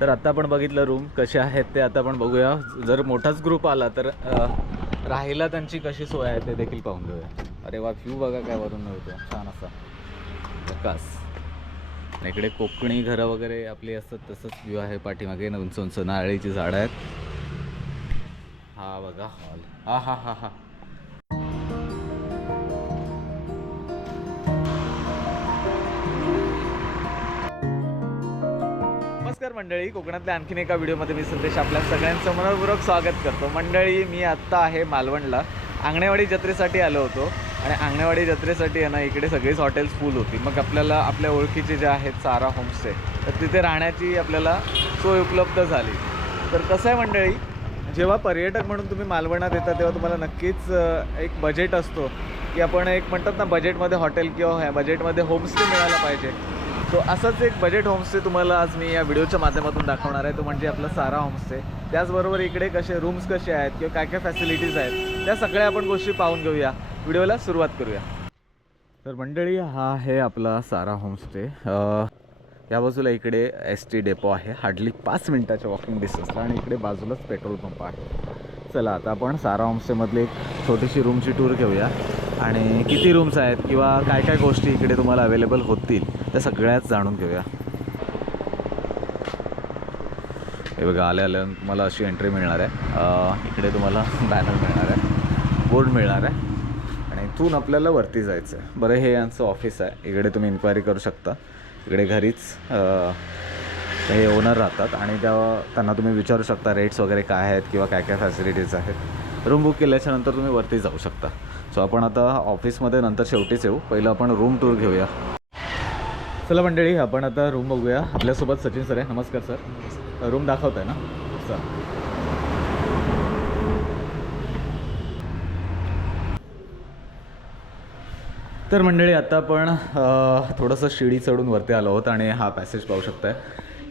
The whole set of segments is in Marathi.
तर आता आपण बघितलं रूम कसे आहेत ते आता आपण बघूया. जर मोठाच ग्रुप आला तर राहायला त्यांची कशी सोय आहे ते देखील पाहून घेऊया. अरे वा व्ह्यू बघा काय वरून मिळतो छान असा. प्रकाश. आणि इकडे कोकणी घरं वगैरे आपली असतात तसंच व्ह्यू आहे पाठीमागे. न उंच उंच नारळीची झाडं आहेत. हा बघा हॉल हा हा हा हा. नमस्कार मंडळी. कोकणातल्या आणखीन एका व्हिडिओमध्ये मी संदेश आपल्या सगळ्यांचं मनपूर्वक स्वागत करतो. मंडळी मी आत्ता आहे मालवणला. आंगणेवाडी जत्रेसाठी आलो होतो आणि आंगणेवाडी जत्रेसाठी आहे ना इकडे सगळीच हॉटेल्स फुल होती. मग आपल्याला आपल्या ओळखीचे जे आहेत सारा होमस्टे तर तिथे राहण्याची आपल्याला सोय उपलब्ध झाली. तर कसं आहे मंडळी जेव्हा पर्यटक म्हणून तुम्ही मालवणात येता तेव्हा तुम्हाला नक्कीच एक बजेट असतो की आपण एक म्हणतात ना बजेटमध्ये हॉटेल किंवा ह्या बजेटमध्ये होमस्टे मिळायला पाहिजे. तो असंच एक बजेट होमस्टे तुम्हाला आज मी या व्हिडिओच्या माध्यमातून दाखवणार आहे. तो म्हणजे आपला सारा होमस्टे त्याचबरोबर इकडे कसे रूम्स कसे आहेत किंवा काय काय फॅसिलिटीज आहेत त्या सगळ्या आपण गोष्टी पाहून घेऊया. व्हिडिओला सुरुवात करूया. तर मंडळी हा आहे आपला सारा होमस्टे या बाजूला इकडे एस टी डेपो आहे. हार्डली पाच मिनिटाच्या वॉकिंग डिस्टन्सला आणि इकडे बाजूलाच पेट्रोल पंप आहे. चला आता आपण सारा होमस्टेमधली एक छोटीशी रूमची टूर घेऊया. आणि किती रूम्स आहेत किंवा काय काय गोष्टी इकडे तुम्हाला अवेलेबल होतील त्या सगळ्याच जाणून घेऊया. हे बघा आल्या आल्या तुम्हाला अशी एंट्री मिळणार आहे. इकडे तुम्हाला बॅनर मिळणार आहे. बोर्ड मिळणार आहे. आणि इथून आपल्याला वरती जायचं आहे. बरं हे यांचं ऑफिस आहे. इकडे तुम्ही इन्क्वायरी करू शकता. इकडे घरीच हे ओनर राहतात. आणि त्या त्यांना तुम्ही विचारू शकता रेट्स वगैरे काय आहेत किंवा काय काय फॅसिलिटीज आहेत रूम बुक केल्याच्यानंतर तुम्ही वरती जाऊ शकता. सो आपण आता ऑफिसमध्ये नंतर शेवटीच येऊ. पहिलं आपण रूम टूर घेऊया. चला मंडळी आपण आता रूम बघूया. आपल्यासोबत सचिन सर आहे. नमस्कार सर रूम दाखवत आहे ना? चला. तर मंडळी आता आपण थोडंसं शिडी चढून वरती आलो आहोत आणि हा पॅसेज पाहू शकताय.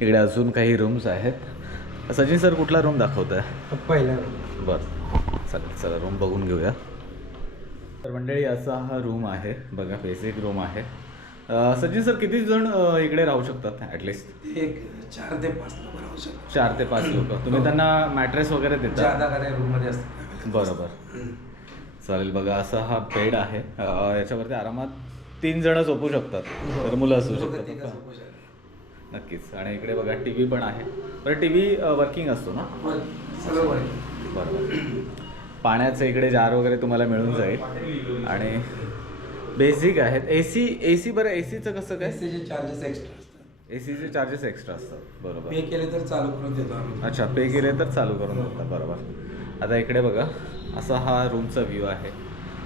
इकडे अजून काही रूम्स आहेत. सचिन सर कुठला रूम दाखवत आहे पहिला बरं. चालेल चला रूम बघून घेऊया. तर मंडळी असा हा रूम आहे. बघा बेसिक रूम आहे. सचिन सर किती जण इकडे राहू शकतात ॲटलिस्ट एक चार ते पाच लोक राहू शकतो चार ते पाच लोक. तुम्ही त्यांना मॅट्रेस वगैरे देता? जादा काय रूममध्ये असतात. बरोबर. चालेल बघा असा हा बेड आहे. अ, याच्यावरती आरामात तीन जण झोपू शकतात. तर मुलं असू शकतात. नक्कीच. आणि इकडे बघा टी व्ही पण आहे. बरं टी व्ही वर्किंग असतो ना? सगळं बरं बरोबर. पाण्याचं इकडे जार वगैरे तुम्हाला मिळून जाईल. आणि बेसिक आहेत. ए सी ए सी बरं ए सीचं कसं काय? त्याचे चार्जेस एक्स्ट्रा असतात. ए सीचे चार्जेस एक्स्ट्रा असतात. बरोबर. पे केले तर चालू करून देतो आम्ही. अच्छा पे केले तर चालू करून देतात बरोबर. आता इकडे बघा. असा हा रूमचा व्ह्यू आहे.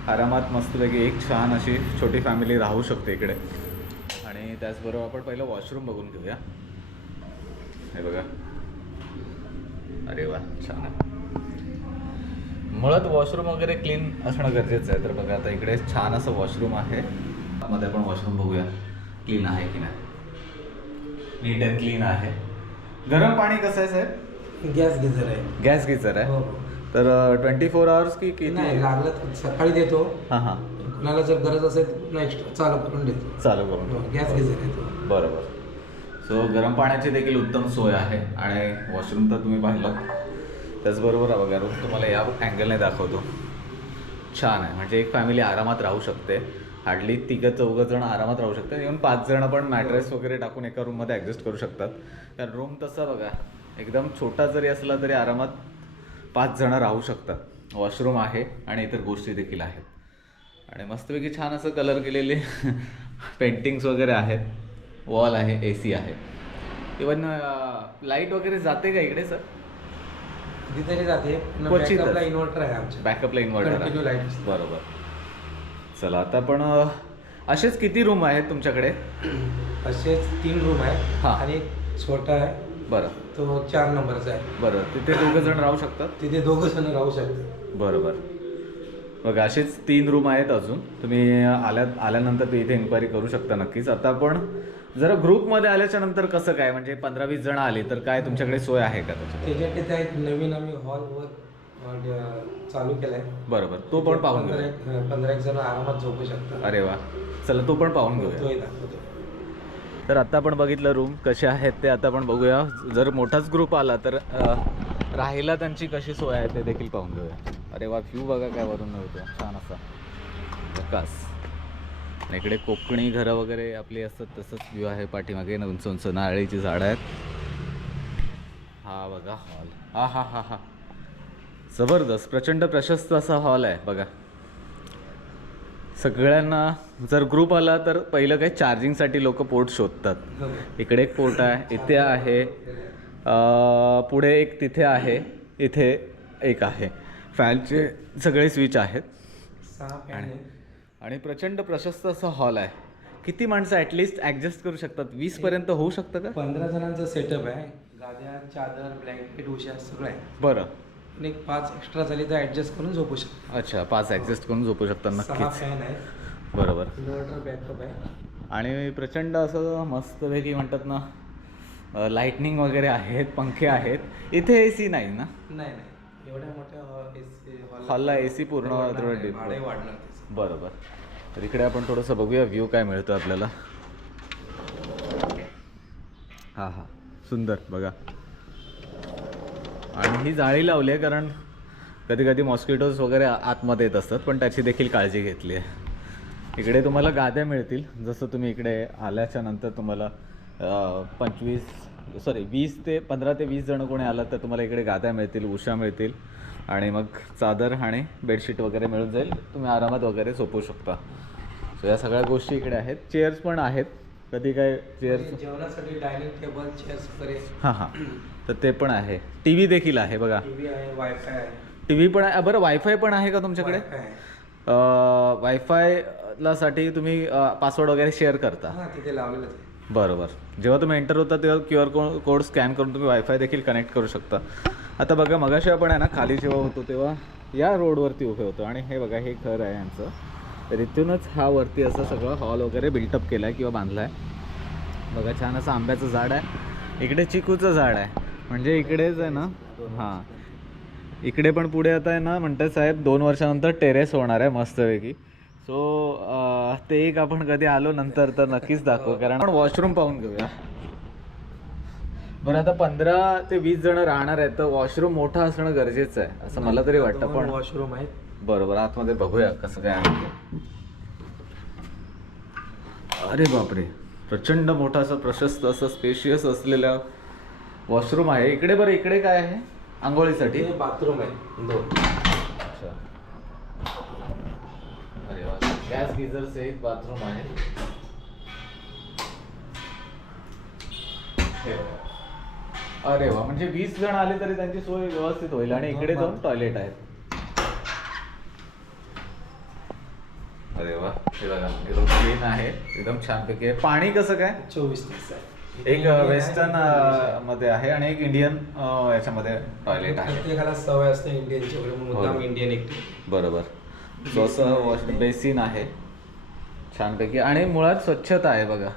आरामात मस्तपैकी एक छान अशी छोटी फॅमिली राहू शकते इकडे. आणि त्याचबरोबर आपण पहिलं वॉशरूम बघून घेऊया. हे बघा. अरे वा छान आहे. मुळात वॉशरूम वगैरे क्लीन असणं गरजेचं आहे. तर बघा आता इकडे छान असं वॉशरूम आहे. मध्ये आपण वॉशरूम बघूया क्लीन आहे की नाही. नीट अँड क्लीन आहे. गरम पाणी कसं आहे साहेब? गॅस गिझर आहे. गॅस गिझर आहे. हो. तर ट्वेंटी फोर आवर्स की किती? नाही लागलं सकाळी देतो. हां हां. कुणाला जर गरज असेल तर एक्स्ट्रा चालू करून देतो. चालू करून हो, गॅस गिझर आहे तो. बरोबर. सो गरम पाण्याची देखील उत्तम सोय आहे. आणि वॉशरूम तर तुम्ही पाहिलं. त्याचबरोबर बघा रूम तुम्हाला या अँगलने दाखवतो. छान आहे. म्हणजे एक फॅमिली आरामात राहू शकते. हार्डली तिघं चौघं जण आरामात राहू शकतात. इव्हन पाच जण पण मॅट्रेस वगैरे टाकून एका रूममध्ये ॲडजस्ट करू शकतात. कारण रूम तसा बघा एकदम छोटा जरी असला तरी आरामात पाच जणं राहू शकतात. वॉशरूम आहे आणि इतर गोष्टी देखील आहेत. आणि मस्तपैकी छान असं कलर केलेले पेंटिंग्स वगैरे आहेत. वॉल आहे ए सी आहे. इवन लाइट वगैरे जाते का इकडे सर जाते क्वचितच. बॅकअपला इन्व्हर्टर आहे आमच्या. बॅकअपला इन्व्हर्टर असते. बरोबर. चला आता आपण अ, असेच किती रूम आहेत तुमच्याकडे? असेच तीन रूम आहे हा. आणि एक छोटा आहे. बरं. तो चार नंबरचा आहे. बरं तिथे दोघं जण राहू शकतात? तिथे दोघं जण राहू शकतात. बरोबर. बघा असेच तीन रूम आहेत अजून. तुम्ही आल्या आल्यानंतर ते इथे इन्क्वायरी करू शकता नक्कीच. आता आपण जरा ग्रुपमध्ये आल्याच्यानंतर कसं काय? म्हणजे पंधरा वीस जण आली तर काय तुमच्याकडे सोय आहे का त्याच्यात एक नवीन आम्ही हॉलवर चालू केलाय. बरोबर. तो पण पाहून घेऊ पंधरा एक जण आरामात झोपू शकतात. अरे वा. चला तो पण पाहून घेऊया. दाखवतो तर आता आपण बघितलं रूम कसे आहेत ते आता आपण बघूया. जर मोठाच ग्रुप आला तर राहायला त्यांची कशी सोय आहे ते देखील पाहून घेऊया. अरे वा व्ह्यू बघा काय वरून मिळतो छान असा. प्रकाश. इकडे कोकणी घरं वगैरे आपली असतात तसंच व्ह्यू आहे पाठीमागे. उंच उंच नारळीची झाडं आहेत. हा बघा हॉल हा हा हा हा. जबरदस्त प्रचंड प्रशस्त असा हॉल आहे बघा. सगळ्यांना जर ग्रुप आला तर पहिलं काही चार्जिंगसाठी लोक पोर्ट शोधतात. इकडे एक पोर्ट आहे इथे आहे. पुढे एक तिथे आहे इथे एक आहे. फॅनचे सगळे स्विच आहेत. सहा फॅन आणि प्रचंड प्रशस्त असा हॉल आहे. किती माणसं ॲटलिस्ट ॲडजस्ट करू शकतात? वीस पर्यंत होऊ शकतं का? पंधरा जणांचा सेटअप आहे. गाद्या चादर ब्लँकेट उशा सगळं आहे. बरं. आणि एक पाच एक्स्ट्रा झाली तर ॲडजस्ट करून झोपू शकतो अच्छा पाच ॲडजस्ट करून झोपू शकतात सहा नक्कीच. फॅन आहे बरोबर. इन्व्हर्टर बॅकअप आहे. आणि प्रचंड असं मस्तपैकी म्हणतात ना लाईटनिंग वगैरे आहेत पंखे आहेत. इथे ए सी नाही ना? नाही नाही. एवढ्या मोठ्या हॉल हॉल हॉलला पूर्ण. भाडे वाढणार त्याचं. बरोबर. तर इकडे आपण थोडंसं बघूया व्ह्यू काय मिळतो आपल्याला. हां हां. सुंदर बघा. आणि ही जाळी लावली आहे कारण कधी कधी मॉस्किटोज वगैरे आतमध्ये येत असतात पण त्याची देखील काळजी घेतली आहे. इकडे तुम्हाला गाद्या मिळतील. जसं तुम्ही इकडे आल्याच्यानंतर तुम्हाला पंचवीस सॉरी वीस ते पंधरा ते वीस जण कोणी आलात तर तुम्हाला इकडे गाद्या मिळतील उशा मिळतील आणि मग चादर आणि बेडशीट वगैरे मिळून जाईल. तुम्ही आरामात वगैरे झोपू शकता. सो या सगळ्या गोष्टी इकडे आहेत. चेअर्स पण आहेत. कधी काय चेअर्स जेवणासाठी डायनिंग टेबल चेअर्स वगैरे. हां हां. तर ते पण आहे. टी व्ही देखील आहे बघा. टीव्ही आहे वायफाय आहे. टी व्ही पण आहे. बरं वायफाय पण आहे का तुमच्याकडे. वायफायला साठी तुम्ही पासवर्ड वगैरे शेअर करता. हा तिथे लावलेलंच आहे. बरोबर. जेव्हा तुम्ही एंटर होता तेव्हा क्यू आर कोड स्कॅन करून तुम्ही वायफाय देखील कनेक्ट करू शकता. आता बघा मगाशी आपण आहे ना खाली जेव्हा होतो तेव्हा या रोडवरती उभे होतो. आणि हे बघा हे घर आहे यांचं. तर इथूनच हा वरती असं सगळं हॉल वगैरे बिल्टअप केला आहे किंवा बांधला आहे बघा छान असं आंब्याचं झाड आहे. इकडे चिकूचं झाड आहे. म्हणजे इकडेच आहे ना हां. इकडे पण पुढे आता आहे ना म्हणतात साहेब दोन वर्षानंतर टेरेस होणार आहे मस्तपैकी. सो ते एक आपण कधी आलो नंतर तर नक्कीच दाखवू कारण आपण वॉशरूम पाहून घेऊया. बरं आता पंधरा ते वीस जण राहणार आहेत तर वॉशरूम मोठा असणं गरजेचं आहे असं मला तरी वाटतं पण वॉशरूम आहेत बरोबर आतमध्ये बघूया कसं काय आहे. अरे बापरे प्रचंड मोठा असं प्रशस्त असं स्पेशियस असलेला वॉशरूम आहे. इकडे बरं इकडे काय आहे? आंघोळीसाठी? बाथरूम आहे दोन. अच्छा. गॅस गिझर सहित बाथरूम आहे. अरे वा म्हणजे वीस जण आले तरी त्यांची सोय व्यवस्थित होईल आणि इकडे दोन टॉयलेट आहेत. अरे वा हे बघा एकदम क्लीन आहे. एकदम छानपैकी आहे. पाणी कसं काय? चोवीस तास आहे. एक वेस्टर्नमध्ये आहे आणि एक इंडियन याच्यामध्ये टॉयलेट आहे. प्रत्येकाला सवय असते इंडियनची म्हणून मुद्दाम. इंडियन एक बरोबर. वॉश बेसिन आहे. छानपैकी. आणि मुळात स्वच्छता आहे बघा.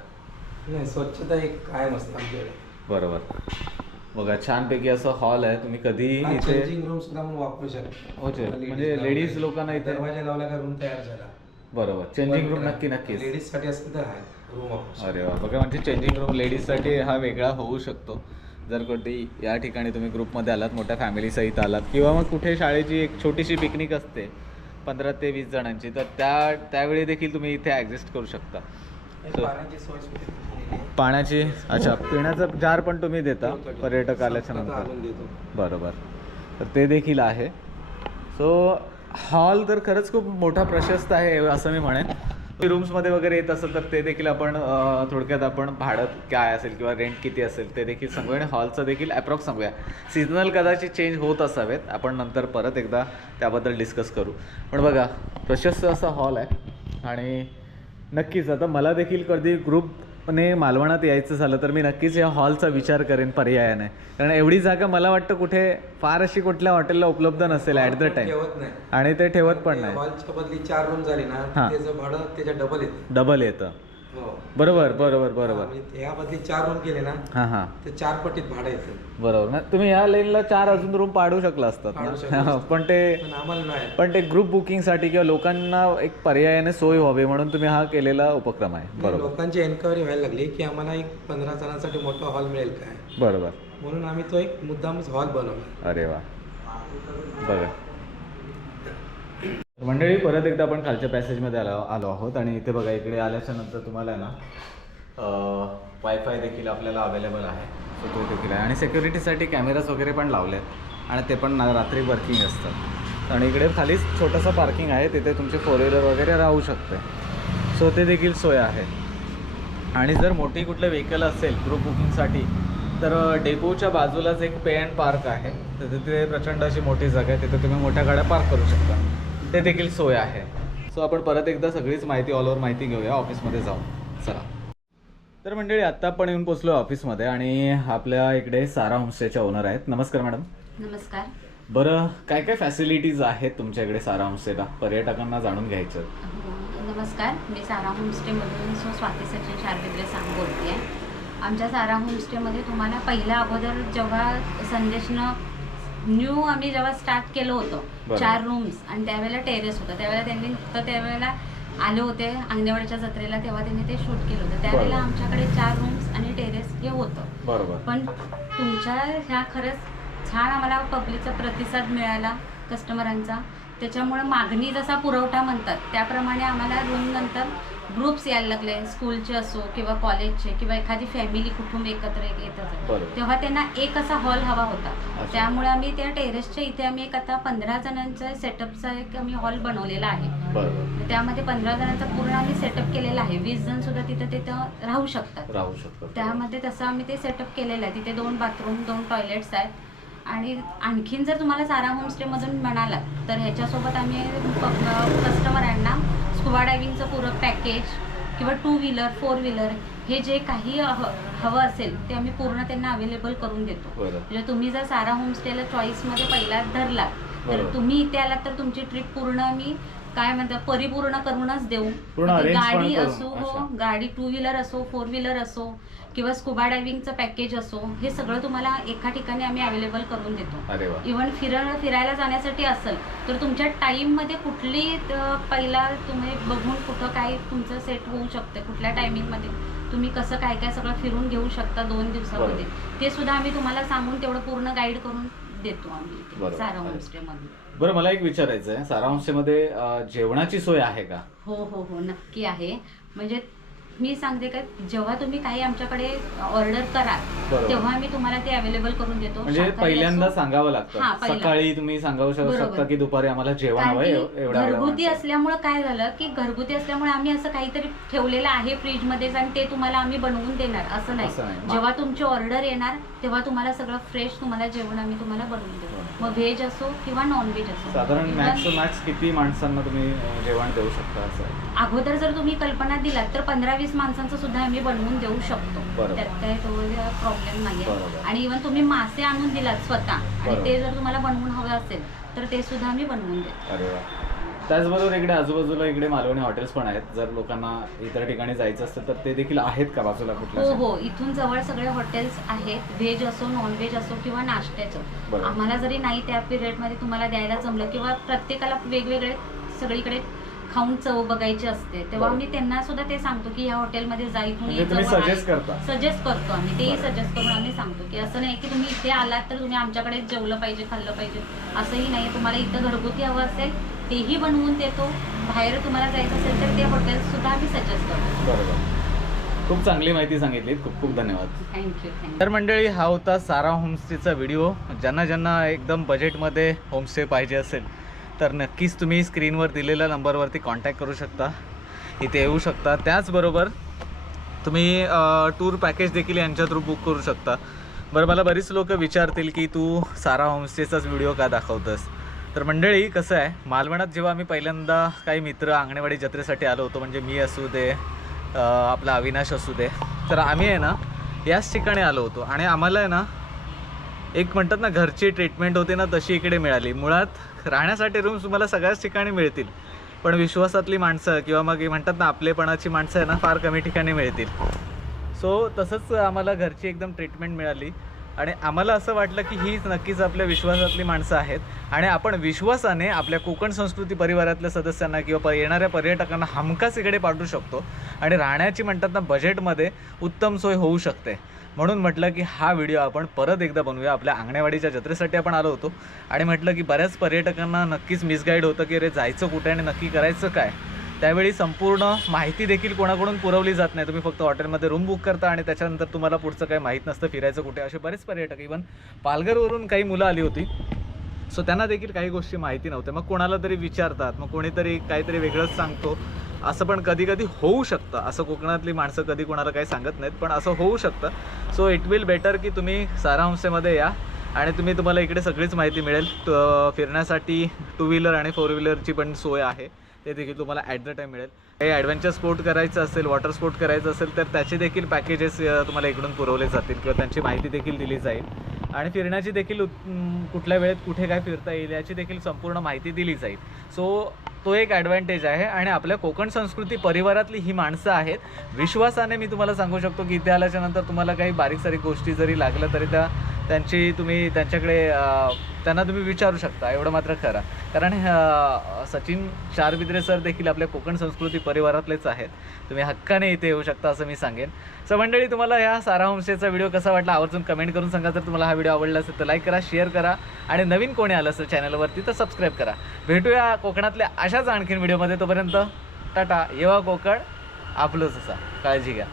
नाही स्वच्छता एक कायम असते आमच्याकडे. बरोबर. बघा छानपैकी असं हॉल आहे. तुम्ही कधी इथे चेंजिंग रूम सुद्धा आपण वापरू शकतो. हो, म्हणजे ला ladies वगैरे. लोकांना इथे- दरवाजा लावला का रूम तयार झाला. बरोबर. चेंजिंग रूम नक्की नक्कीच. लेडीजसाठी असेल तर आहे. रूम वापरू. अरे वा. बघा म्हणजे चेंजिंग रूम लेडीजसाठी हा वेगळा होऊ शकतो. जर कोणती या ठिकाणी तुम्ही ग्रुपमध्ये आलात मोठ्या फॅमिली सहित आलात किंवा मग कुठे शाळेची एक छोटीशी पिकनिक असते पंधरा ते वीस जणांची. तर त्या त्यावेळी देखील तुम्ही इथे ॲडजस्ट करू शकता. So- पाण्याची अच्छा पिण्याचं जार पण तुम्ही देता. पर्यटक आल्याच्यानंतर बरोबर. तर ते देखील आहे. सो हॉल तर खरंच खूप मोठा प्रशस्त आहे असं मी म्हणेन. रूम्समध्ये वगैरे येत असेल तर ते देखील आपण थोडक्यात आपण भाडं काय असेल किंवा रेंट किती असेल ते देखील सांगू आणि हॉलचं देखील अप्रॉक्स सांगूया. सीझनल कदाचित चेंज होत असावेत. आपण नंतर परत एकदा त्याबद्दल डिस्कस करू. पण बघा प्रशस्त असा हॉल आहे. आणि नक्कीच आता मला देखील कधी ग्रुप ग्रुपने मालवणात यायचं झालं तर मी नक्कीच या हॉलचा विचार करेन पर्यायाने. कारण एवढी जागा मला वाटतं कुठे फार अशी कुठल्या हॉटेलला उपलब्ध नसेल ॲट द टाइम ठेवत नाही. आणि ते ठेवत पण नाही. हॉलच्या बदली चार रूम झाले ना हा. त्याचं भाडं त्याच्या डबल येते. डबल येतं. बरोबर बरोबर बरोबर. ह्या बदली चार रूम केले ना हां हां. तर चार पटीत भाडं येतं. बरोबर. ना तुम्ही या लाईनला चार अजून रूम पाडू शकला असतात पाडू शकलो ना असतो. पण ते पण आम्हाला नाही. पण ते ग्रुप बुकिंगसाठी किंवा लोकांना एक पर्यायाने सोय व्हावी म्हणून तुम्ही हा केलेला उपक्रम आहे. बरोबर. लोकांची एन्क्वायरी व्हायला लागली की आम्हाला एक पंधरा जणांसाठी मोठा हॉल मिळेल काय? बरोबर. म्हणून आम्ही तो एक मुद्दामच हॉल बनवला. अरे वा. बघा. मंडळी परत एकदा आपण खालच्या पॅसेजमध्ये आलो आलो आहोत आणि इथे बघा इकडे आल्याच्यानंतर तुम्हाला ना वायफाय देखील आपल्याला अवेलेबल आहे. सो तो देखील आहे. आणि सिक्युरिटीसाठी कॅमेराज वगैरे पण लावले आहेत आणि ते पण रात्री वर्किंग असतात आणि इकडे खालीच छोटंसं पार्किंग आहे. तिथे तुमचे फोर व्हीलर वगैरे राहू शकते. सो ते देखील सोय आहे. आणि जर मोठी कुठलं व्हेकल असेल ग्रुप बुकिंगसाठी तर डेपोच्या बाजूलाच एक पे अँड पार्क आहे. तर तिथे प्रचंड अशी मोठी जागा आहे. तिथे तुम्ही मोठ्या गाड्या पार्क करू शकता. ते देखील सोय आहे. सो आपण परत एकदा सगळीच माहिती ऑल ओव्हर माहिती घेऊया. ऑफिसमध्ये जाऊन. चला. तर मंडळी आत्ता आपण येऊन पोचलो ऑफिसमध्ये आणि आपल्या इकडे सारा होमस्टेच्या ओनर आहेत. नमस्कार मॅडम नमस्कार. बरं काय काय फॅसिलिटीज आहेत तुमच्या इकडे सारा होमस्टेला? पर्यटकांना जाणून घ्यायचं. नमस्कार. मी सारा होमस्टेमधून सो स्वाती सचिन शारविद्रे सांग बोलते आहे आमच्या सारा होमस्टेमध्ये तुम्हाला पहिल्या अगोदर जेव्हा संदेशनं न्यू आम्ही जेव्हा स्टार्ट केलं होतं बरं. चार रूम्स आणि त्यावेळेला टेरेस होतं. त्यावेळेला त्यांनी तर त्यावेळेला आले होते अंगणवाडीच्या जत्रेला तेव्हा त्यांनी ते शूट केलं होतं. त्यावेळेला बरं. आमच्याकडे चार रूम्स आणि टेरेस हे होतं. बरोबर. पण तुमच्या ह्या खरंच छान आम्हाला पब्लिकचा प्रतिसाद मिळाला कस्टमरांचा त्याच्यामुळे मागणी जसा पुरवठा म्हणतात त्याप्रमाणे आम्हाला रूम नंतर ग्रुप्स यायला लागले. स्कूलचे असो किंवा कॉलेजचे किंवा एखादी फॅमिली कुटुंब एकत्र येत असेल तेव्हा त्यांना एक असा हॉल हवा होता. त्यामुळे आम्ही त्या टेरेसच्या इथे आम्ही एक आता पंधरा जणांचा सेटअपचा एक आम्ही हॉल बनवलेला आहे. त्यामध्ये पंधरा जणांचा पूर्ण आम्ही सेटअप केलेला आहे. वीस जण सुद्धा तिथं तिथं राहू शकतात. राहू शकतो त्यामध्ये तसं आम्ही ते सेटअप केलेलं आहे. तिथे दोन बाथरूम दोन टॉयलेट्स आहेत. आणि आणखीन जर तुम्हाला सारा होमस्टेमधून म्हणालात तर ह्याच्यासोबत आम्ही कस्टमरांना स्कुबा डायव्हिंगचं पूरक पॅकेज किंवा टू व्हीलर फोर व्हीलर हे जे काही हवं असेल ते आम्ही पूर्ण त्यांना अवेलेबल करून देतो म्हणजे तुम्ही जर सारा होमस्टेला चॉईसमध्ये पहिला धरला तर. तुम्ही इथे आलात तर तुमची ट्रिप पूर्ण आम्ही काय म्हणतात परिपूर्ण करूनच देऊ गाडी असो हो. गाडी टू व्हीलर असो फोर व्हीलर असो किंवा स्कुबा डायव्हिंगचं पॅकेज असो हे सगळं तुम्हाला एका ठिकाणी आम्ही अवेलेबल करून देतो. अरे वा. इवन फिर फिरायला जाण्यासाठी असेल तर तुमच्या टाईममध्ये कुठली अ, पहिला तुम्ही बघून कुठं काय तुमचं सेट होऊ शकतं कुठल्या टायमिंगमध्ये तुम्ही कसं काय काय सगळं फिरून घेऊ शकता दोन दिवसामध्ये? ते सुद्धा आम्ही तुम्हाला सांगून तेवढं पूर्ण गाईड करून देतो आम्ही इथे. सारा होमस्टेमध्ये बरं मला एक विचारायचं आहे सारा होमस्टेमध्ये अं, जेवणाची सोय आहे का? हो हो हो नक्की आहे. म्हणजे मी सांगते का जेव्हा तुम्ही काही आमच्याकडे ऑर्डर कराल बरोबर. तेव्हा आम्ही तुम्हाला ते अवेलेबल करून देतो म्हणजे शाकाहारी पहिल्यांदा असो, सांगावं हा, लागतं. सकाळी तुम्ही सांगावं शक- बरोबर. शकता की दुपारी आम्हाला जेवण कारण की एवढ्या घरगुती. असल्यामुळे काय झालं की घरगुती असल्यामुळे आम्ही असं काहीतरी ठेवलेलं आहे फ्रीजमध्ये आणि ते तुम्हाला आम्ही बनवून देणार असं असं नाही. जेव्हा तुमची ऑर्डर येणार तेव्हा तुम्हाला सगळं फ्रेश तुम्हाला जेवण आम्ही तुम्हाला बनवून देऊ बरोबर. मग व्हेज असो किंवा नॉन व्हेज असो साधारण मॅक्स टू मॅक्स किती माणसांना तुम्ही अं, जेवण देऊ शकता असं? अगोदर जर तुम्ही कल्पना दिलात तर पंधरा वीस माणसांचं सुद्धा आम्ही बनवून देऊ शकतो. त्यात काय तो प्रॉब्लेम नाहीये. बरोबर. आणि इव्हन तुम्ही मासे आणून दिलात स्वतः आणि. ते जर तुम्हाला बनवून हवं असेल तर ते सुद्धा आम्ही बनवून देतो त्याचबरोबर इकडे आजूबाजूला इकडे मालवणी हॉटेल्स पण आहेत. जर लोकांना इतर ठिकाणी जायचं असतं तर ते देखील आहेत का बाजूला कुठल्या हो हो. इथून जवळ सगळे हॉटेल्स आहेत. व्हेज असो नॉन व्हेज असो किंवा नाश्त्याचं. आम्हाला जरी नाही त्या पिरियडमध्ये तुम्हाला द्यायला जमलं किंवा प्रत्येकाला वेगवेगळे सगळीकडे खाऊन चव बघायची असते तेव्हा. आम्ही त्यांना सुद्धा ते सांगतो की ह्या हॉटेलमध्ये जा इथून म्हणजे करता? सजेस्ट करतो आम्ही तेही. सजेस्ट करून आम्ही सांगतो की असं नाही की तुम्ही इथे आलात तर तुम्ही आमच्याकडे जेवलं पाहिजे खाल्लं पाहिजे. असंही नाही तुम्हाला इथं घरगुती हवं असेल तेही बनवून देतो. बाहेर तुम्हाला जायचं असेल तर ते हॉटेल्स सुद्धा आम्ही सजेस्ट करतो. बरोबर. खूप चांगली माहिती सांगितली खूप खूप धन्यवाद. थँक्यू थँक्यू तर मंडळी हा होता सारा होमस्टेचा व्हिडिओ ज्यांना ज्यांना एकदम बजेटमध्ये होमस्टे पाहिजे असेल तर नक्कीच तुम्ही स्क्रीनवर दिलेल्या नंबरवरती कॉन्टॅक्ट करू शकता. इथे येऊ शकता. त्याचबरोबर तुम्ही टूर पॅकेज देखील यांच्या थ्रू बुक करू शकता. बरं मला बरीच लोक विचारतील की तू सारा होमस्टेचाच व्हिडिओ का दाखवतोस? तर मंडळी कसं आहे? मालवणात जेव्हा आम्ही पहिल्यांदा काही मित्र अंगणवाडी जत्रेसाठी आलो होतो म्हणजे मी असू दे आपला अविनाश असू दे तर आम्ही आहे ना याच ठिकाणी आलो होतो. आणि आम्हाला आहे ना एक म्हणतात ना घरची ट्रीटमेंट होते ना तशी इकडे मिळाली. मुळात राहण्यासाठी रूम्स तुम्हाला सगळ्याच ठिकाणी मिळतील. पण विश्वासातली माणसं किंवा मग हे म्हणतात ना आपलेपणाची माणसं आहे ना फार कमी ठिकाणी मिळतील. सो तसंच आम्हाला घरची एकदम ट्रीटमेंट मिळाली. आणि आम्हाला असं वाटलं की हीच नक्कीच आपल्या विश्वासातली माणसं आहेत. आणि आपण विश्वासाने आपल्या कोकण संस्कृती परिवारातल्या सदस्यांना किंवा प येणाऱ्या पर्यटकांना हमखास इकडे पाठवू शकतो. आणि राहण्याची म्हणतात ना बजेटमध्ये उत्तम सोय होऊ शकते. म्हणून म्हटलं की हा व्हिडिओ आपण परत एकदा बनवूया. आपल्या आंगणेवाडीच्या जत्रेसाठी आपण आलो होतो. आणि म्हटलं की बऱ्याच पर्यटकांना नक्कीच मिसगाईड होतं की अरे जायचं कुठे आणि नक्की करायचं काय? त्यावेळी संपूर्ण माहिती देखील कोणाकडून पुरवली जात नाही. तुम्ही फक्त हॉटेलमध्ये रूम बुक करता आणि त्याच्यानंतर तुम्हाला पुढचं काही माहीत नसतं फिरायचं कुठे. असे बरेच पर्यटक इव्हन पालघरवरून काही मुलं आली होती. सो त्यांना देखील काही गोष्टी माहिती नव्हत्या. मग कोणाला तरी विचारतात. मग कोणीतरी काहीतरी वेगळंच सांगतो. असं पण कधी कधी होऊ शकतं. असं कोकणातली माणसं कधी कोणाला काही सांगत नाहीत पण असं होऊ शकतं. सो इट विल बेटर की तुम्ही सारा या आणि तुम्ही तुम्हाला इकडे सगळीच माहिती मिळेल. फिरण्यासाठी टू व्हीलर आणि फोर व्हीलरची पण सोय आहे. ते देखील तुम्हाला ॲट द टाईम मिळेल. काही ॲडव्हेंचर स्पोर्ट करायचं असेल वॉटर स्पोर्ट करायचं असेल तर त्याचे देखील पॅकेजेस तुम्हाला इकडून पुरवले जातील किंवा त्यांची माहिती देखील दिली जाईल. आणि फिरण्याची देखील कुठल्या वेळेत कुठे काय फिरता येईल याची देखील संपूर्ण माहिती दिली जाईल. सो तो एक ॲडव्हान्टेज आहे आणि आपल्या कोकण संस्कृती परिवारातली ही माणसं आहेत. विश्वासाने मी तुम्हाला सांगू शकतो की इथे आल्याच्यानंतर तुम्हाला काही बारीक सारीक गोष्टी जरी लागल्या तरी त्या त्यांची तुम्ही त्यांच्याकडे त्यांना तुम्ही विचारू शकता एवढं मात्र खरं. कारण सचिन चारबिद्रे सर देखील आपल्या कोकण संस्कृती परिवारातलेच आहेत. तुम्ही हक्काने इथे येऊ शकता असं मी सांगेन. सो मंडळी तुम्हाला ह्या सारा होमस्टेचा व्हिडिओ कसा वाटला आवर्जून कमेंट करून सांगा. जर तुम्हाला हा व्हिडिओ आवडला असेल तर लाईक करा शेअर करा आणि नवीन कोणी आलं असेल चॅनलवरती तर सबस्क्राईब करा. भेटूया कोकणातल्या अशाच आणखीन व्हिडिओमध्ये. तोपर्यंत टाटा येवा कोकण आपलंच असा. काळजी घ्या.